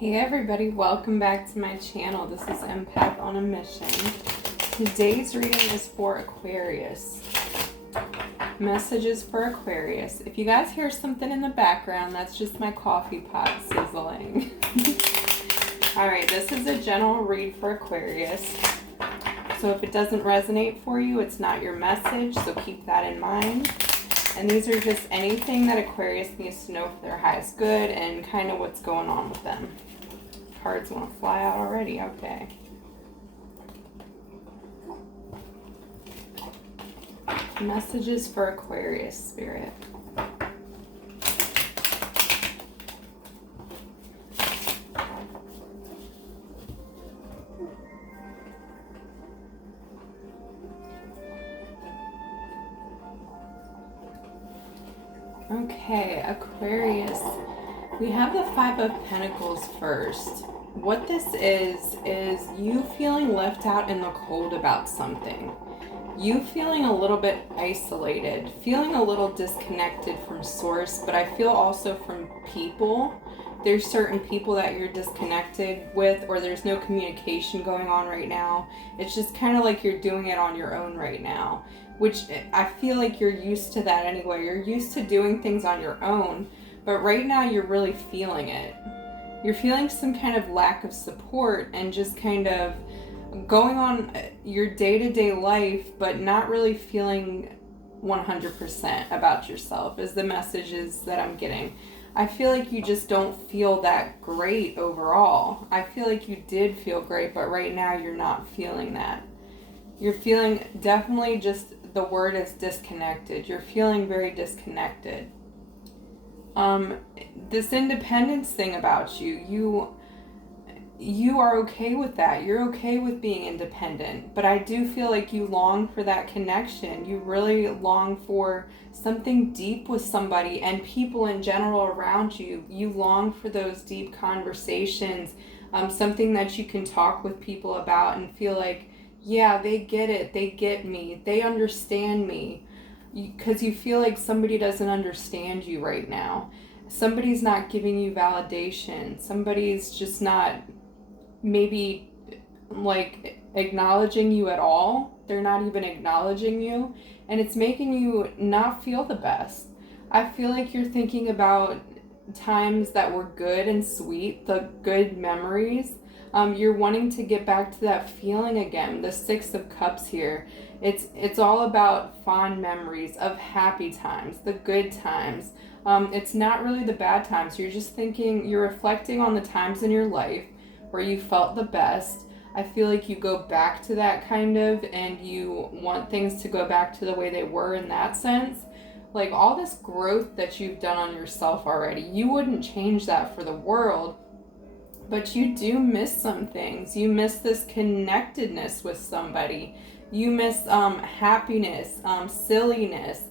Hey everybody, welcome back to my channel. This is Empath on a Mission. Today's reading is for Aquarius. Messages for Aquarius. If you guys hear something in the background, that's just my coffee pot sizzling. Alright, this is a general read for Aquarius. So if it doesn't resonate for you, it's not your message, so keep that in mind. And these are just anything that Aquarius needs to know for their highest good and kind of what's going on with them. Cards want to fly out already. Okay. Messages for Aquarius, Spirit. Okay, Aquarius. We have the Five of Pentacles first. What this is you feeling left out in the cold about something. You feeling a little bit isolated, feeling a little disconnected from source, but I feel also from people. There's certain people that you're disconnected with, or there's no communication going on right now. It's just kind of like you're doing it on your own right now, which I feel like you're used to that anyway. You're used to doing things on your own, but right now you're really feeling it. You're feeling some kind of lack of support and just kind of going on your day-to-day life, but not really feeling 100% about yourself is the messages that I'm getting. I feel like you just don't feel that great overall. I feel like you did feel great, but right now you're not feeling that. You're feeling definitely just, the word is disconnected. You're feeling very disconnected. This independence thing about you are okay with that. You're okay with being independent, but I do feel like you long for that connection. You really long for something deep with somebody and people in general around you. You long for those deep conversations, something that you can talk with people about and feel like, yeah, they get it, they get me, they understand me. Because you feel like somebody doesn't understand you right now. Somebody's not giving you validation. Somebody's just not maybe like acknowledging you at all. They're not even acknowledging you. And it's making you not feel the best. I feel like you're thinking about times that were good and sweet, the good memories. You're wanting to get back to that feeling again. The Six of Cups here. It's all about fond memories of happy times, the good times. It's not really the bad times. You're just thinking, you're reflecting on the times in your life where you felt the best. I feel like you go back to that kind of, and you want things to go back to the way they were in that sense. Like all this growth that you've done on yourself already, you wouldn't change that for the world. But you do miss some things. You miss this connectedness with somebody. You miss happiness, silliness,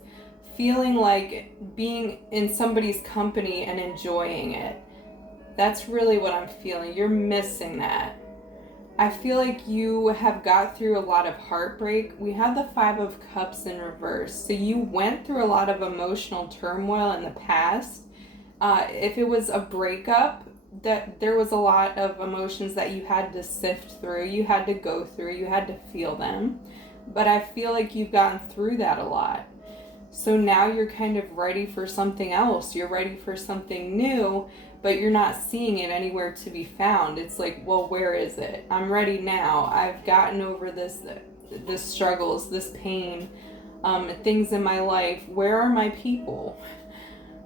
feeling like being in somebody's company and enjoying it. That's really what I'm feeling. You're missing that. I feel like you have got through a lot of heartbreak. We have the Five of Cups in reverse. So you went through a lot of emotional turmoil in the past. If it was a breakup, that there was a lot of emotions that you had to sift through, you had to go through, you had to feel them. But I feel like you've gotten through that a lot. So now you're kind of ready for something else. You're ready for something new, but you're not seeing it anywhere to be found. It's like, well, where is it? I'm ready now. I've gotten over this struggles, this pain, things in my life. Where are my people?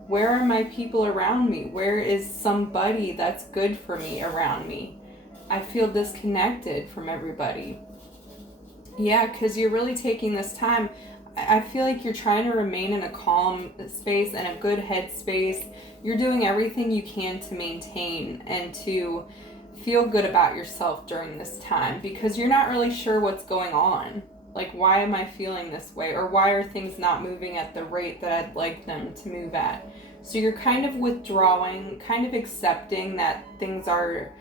Where are my people around me? Where is somebody that's good for me around me? I feel disconnected from everybody. Yeah, because you're really taking this time. I feel like you're trying to remain in a calm space and a good head space. You're doing everything you can to maintain and to feel good about yourself during this time because you're not really sure what's going on. Like, why am I feeling this way? Or why are things not moving at the rate that I'd like them to move at? So you're kind of withdrawing, kind of accepting that things are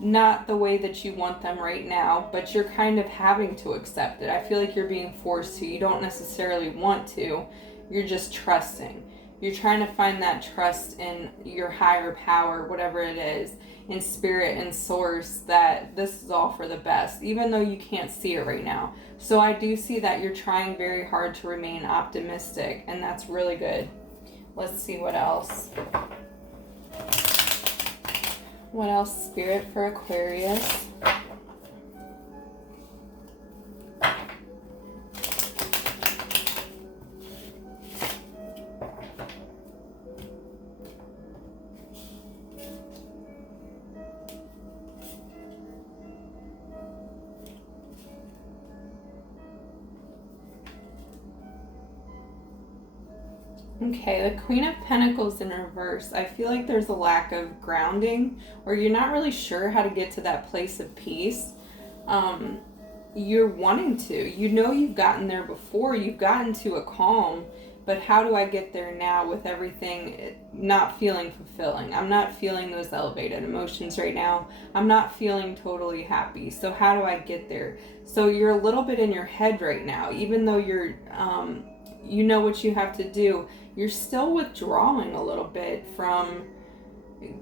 not the way that you want them right now, but you're kind of having to accept it. I feel like you're being forced to. You don't necessarily want to. You're just trusting. You're trying to find that trust in your higher power, whatever it is. in spirit and source that this is all for the best, even though you can't see it right now. So I do see that you're trying very hard to remain optimistic, and that's really good. Let's see what else. What else, Spirit, for Aquarius? Okay, the Queen of Pentacles in reverse. I feel like there's a lack of grounding, or you're not really sure how to get to that place of peace. You're wanting to. You know you've gotten there before. You've gotten to a calm, but how do I get there now with everything not feeling fulfilling? I'm not feeling those elevated emotions right now. I'm not feeling totally happy. So how do I get there? So you're a little bit in your head right now, even though you're, you know what you have to do. You're still withdrawing a little bit from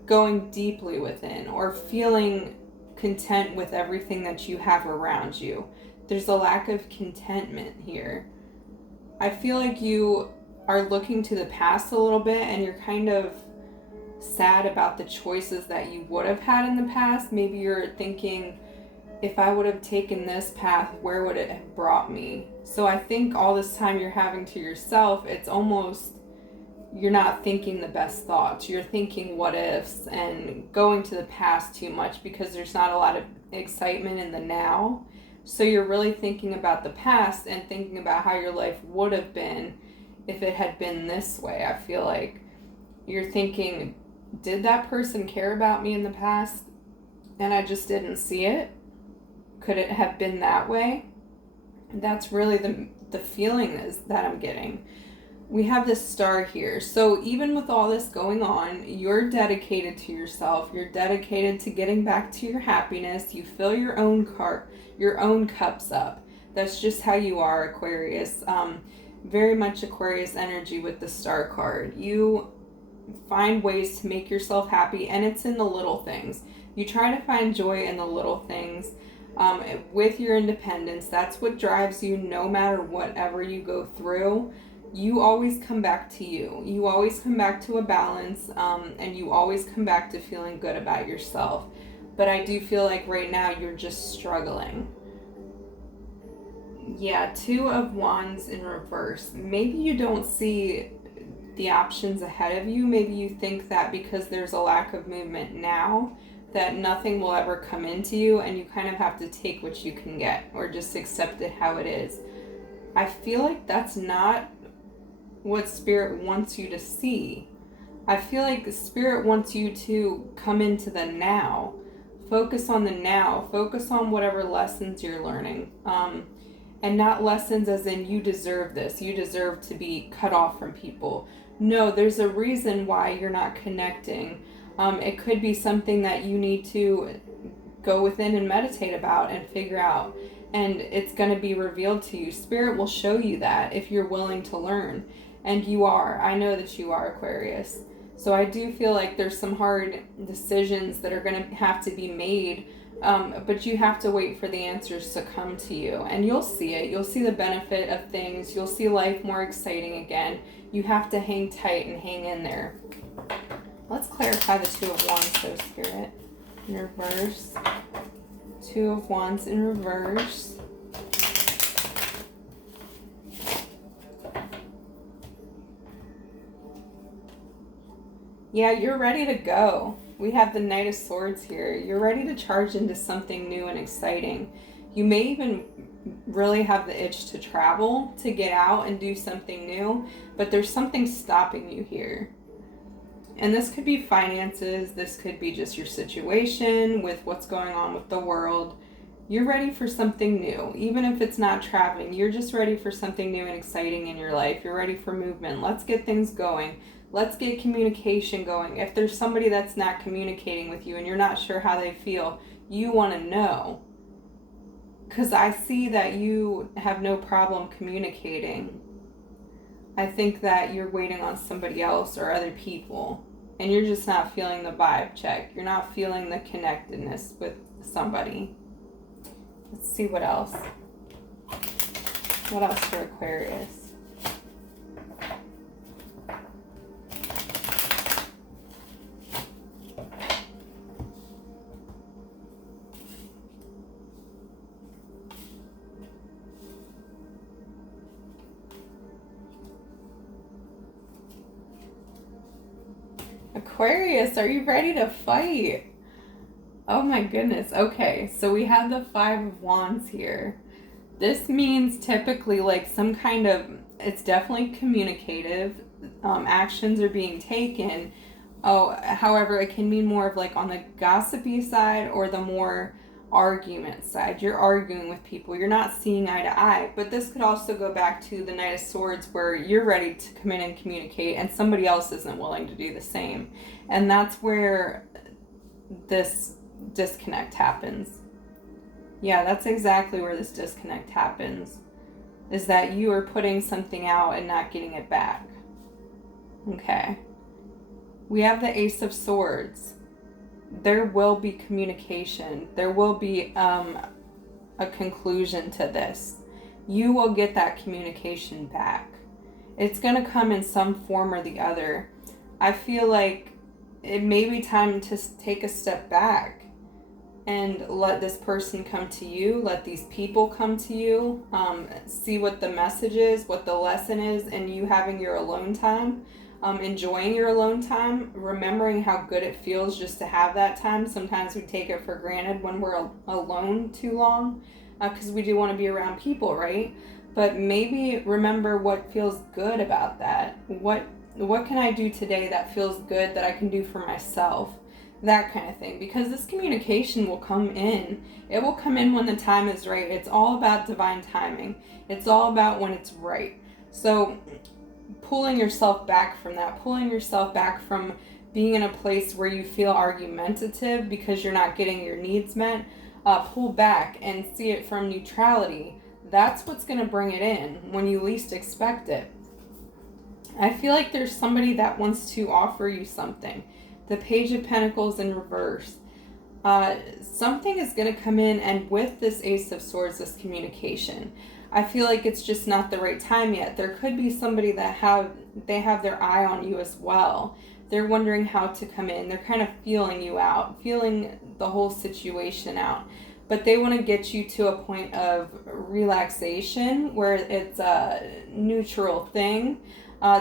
going deeply within or feeling content with everything that you have around you. There's a lack of contentment here. I feel like you are looking to the past a little bit, and you're kind of sad about the choices that you would have had in the past. Maybe you're thinking, if I would have taken this path, where would it have brought me? So I think all this time you're having to yourself, it's almost, you're not thinking the best thoughts. You're thinking what ifs and going to the past too much because there's not a lot of excitement in the now. So you're really thinking about the past and thinking about how your life would have been if it had been this way. I feel like you're thinking, did that person care about me in the past and I just didn't see it? Could it have been that way? That's really the feeling is that I'm getting. We have this star here. So even with all this going on, you're dedicated to yourself. You're dedicated to getting back to your happiness. You fill your own cups up. That's just how you are, Aquarius. Very much Aquarius energy with the star card. You find ways to make yourself happy, and it's in the little things. You try to find joy in the little things. With your independence, that's what drives you no matter whatever you go through. You always come back to you. You always come back to a balance, and you always come back to feeling good about yourself. But I do feel like right now you're just struggling. Yeah, Two of Wands in reverse. Maybe you don't see the options ahead of you. Maybe you think that because there's a lack of movement now, that nothing will ever come into you, and you kind of have to take what you can get or just accept it how it is. I feel like that's not what Spirit wants you to see. I feel like Spirit wants you to come into the now. Focus on the now. Focus on whatever lessons you're learning. And not lessons as in you deserve this. You deserve to be cut off from people. No, there's a reason why you're not connecting. It could be something that you need to go within and meditate about and figure out. And it's going to be revealed to you. Spirit will show you that if you're willing to learn. And you are. I know that you are, Aquarius. So I do feel like there's some hard decisions that are going to have to be made. But you have to wait for the answers to come to you. And you'll see it. You'll see the benefit of things. You'll see life more exciting again. You have to hang tight and hang in there. Let's clarify the Two of Wands, so Spirit. In reverse. Two of Wands in reverse. Yeah, you're ready to go. We have the Knight of Swords here. You're ready to charge into something new and exciting. You may even really have the itch to travel, to get out and do something new, but there's something stopping you here. And this could be finances. This could be just your situation with what's going on with the world. You're ready for something new. Even if it's not traveling, you're just ready for something new and exciting in your life. You're ready for movement. Let's get things going. Let's get communication going. If there's somebody that's not communicating with you and you're not sure how they feel, you want to know. Because I see that you have no problem communicating. I think that you're waiting on somebody else or other people. and you're just not feeling the vibe check. You're not feeling the connectedness with somebody. Let's see what else. What else for Aquarius? Aquarius, are you ready to fight? Oh my goodness. Okay, so we have the Five of Wands here. This means typically like some kind of, it's definitely communicative. Actions are being taken. Oh, however, it can mean more of like on the gossipy side or the more argument side. You're arguing with people. You're not seeing eye to eye. But this could also go back to the Knight of Swords, where you're ready to come in and communicate and somebody else isn't willing to do the same. And that's where this disconnect happens. Yeah, that's exactly where this disconnect happens. Is that you are putting something out and not getting it back. Okay. We have the Ace of Swords. There will be communication. There will be a conclusion to this. You will get that communication back. It's going to come in some form or the other. I feel like it may be time to take a step back and let this person come to you, let these people come to you, see what the message is, what the lesson is, and you having your alone time. Enjoying your alone time, remembering how good it feels just to have that time. Sometimes we take it for granted when we're alone too long, because we do want to be around people, right? But maybe remember what feels good about that. What can I do today that feels good that I can do for myself? That kind of thing. Because this communication will come in. It will come in when the time is right. It's all about divine timing. It's all about when it's right. So pulling yourself back from that, pulling yourself back from being in a place where you feel argumentative because you're not getting your needs met, pull back and see it from neutrality. That's what's going to bring it in when you least expect it. I feel like there's somebody that wants to offer you something. The Page of Pentacles in reverse. Something is going to come in, and with this Ace of Swords, this communication, I feel like it's just not the right time yet. There could be somebody that have their eye on you as well. They're wondering how to come in. They're kind of feeling you out, feeling the whole situation out. But they want to get you to a point of relaxation where it's a neutral thing.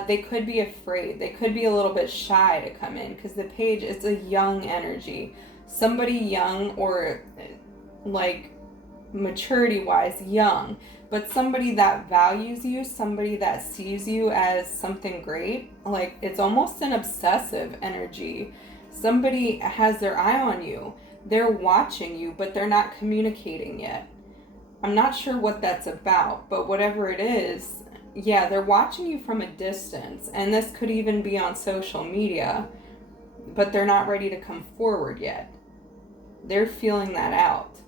They could be afraid. They could be a little bit shy to come in because the Page is a young energy. Somebody young, or like maturity-wise young, but somebody that values you, somebody that sees you as something great. Like, it's almost an obsessive energy. Somebody has their eye on you. They're watching you, but they're not communicating yet. I'm not sure what that's about, but whatever it is, yeah, they're watching you from a distance. And this could even be on social media, but they're not ready to come forward yet. They're feeling that out.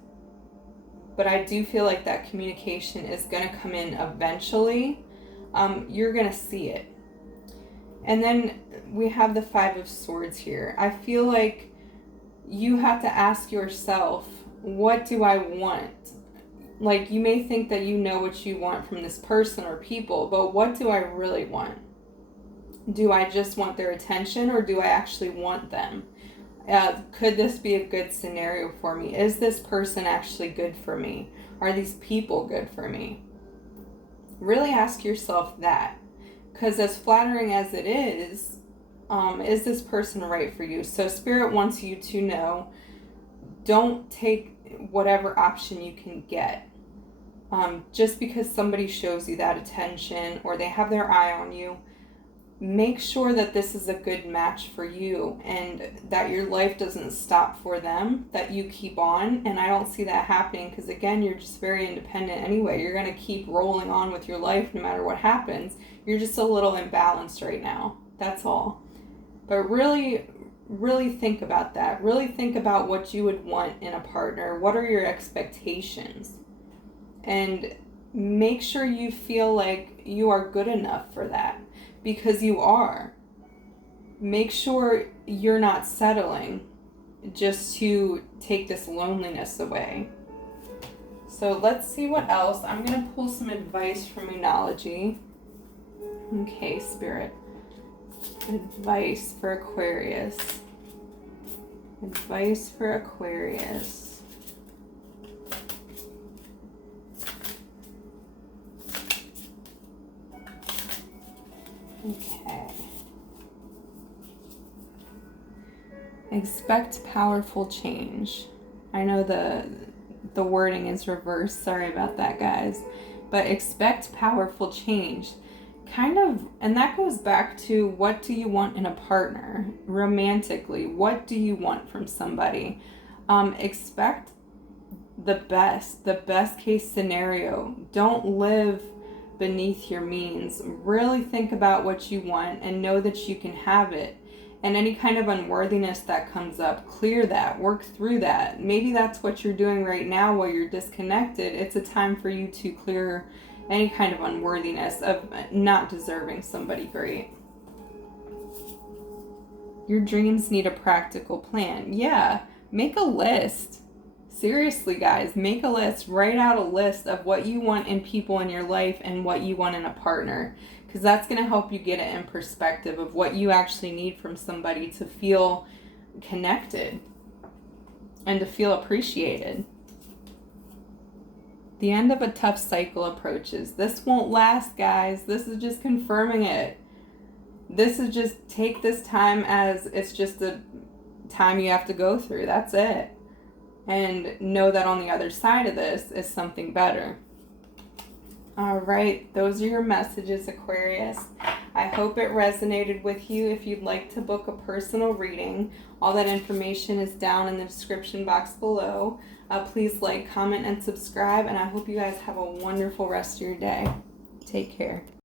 But I do feel like that communication is going to come in eventually. You're going to see it. And then we have the Five of Swords here. I feel like you have to ask yourself, what do I want? Like, you may think that you know what you want from this person or people, but what do I really want? Do I just want their attention, or do I actually want them? Could this be a good scenario for me? Is this person actually good for me? Are these people good for me? Really ask yourself that. Because as flattering as it is this person right for you? So Spirit wants you to know, don't take whatever option you can get. Just because somebody shows you that attention or they have their eye on you, make sure that this is a good match for you and that your life doesn't stop for them, that you keep on. And I don't see that happening because, again, you're just very independent anyway. You're going to keep rolling on with your life no matter what happens. You're just a little imbalanced right now. That's all. But really, really think about that. Really think about what you would want in a partner. What are your expectations? And make sure you feel like you are good enough for that. Because you are. make sure you're not settling just to take this loneliness away. So let's see what else. I'm going to pull some advice from Moonology. Okay, Spirit. Advice for Aquarius. Advice for Aquarius. Okay. Expect powerful change. I know the wording is reversed. Sorry about that, guys. But expect powerful change. Kind of, and that goes back to, what do you want in a partner romantically? What do you want from somebody? Expect the best case scenario. Don't live beneath your means. Really think about what you want and know that you can have it. And any kind of unworthiness that comes up, clear that, work through that. Maybe that's what you're doing right now while you're disconnected. It's a time for you to clear any kind of unworthiness of not deserving somebody great. Your dreams need a practical plan. Yeah, make a list. Seriously, guys, make a list. Write out a list of what you want in people in your life and what you want in a partner. Because that's going to help you get it in perspective of what you actually need from somebody to feel connected and to feel appreciated. The end of a tough cycle approaches. This won't last, guys. This is just confirming it. This is just, take this time as it's just a time you have to go through. That's it. And know that on the other side of this is something better. All right, those are your messages, Aquarius. I hope it resonated with you. If you'd like to book a personal reading, all that information is down in the description box below. Please like, comment, and subscribe, and I hope you guys have a wonderful rest of your day. Take care.